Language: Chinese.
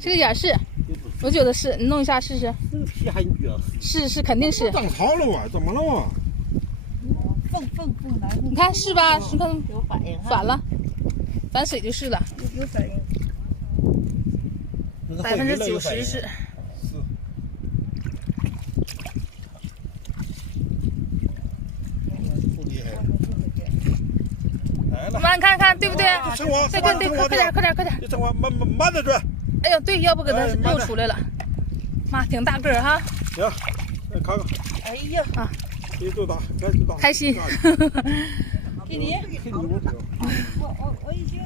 这个眼是，我觉得是，你弄一下试试。这个皮还硌。是，肯定是。长草了啊？怎么了啊？缝来。你看是吧？你看有反应。反了，反水就是了。有反应。90%是。慢看看对不对？对，快点！你等我慢着转。哎呦，对，要不给它又出来了。妈，挺大个哈。行，再看看。哎呀啊，这就大，这就大。开心。给你。给你我。我已经。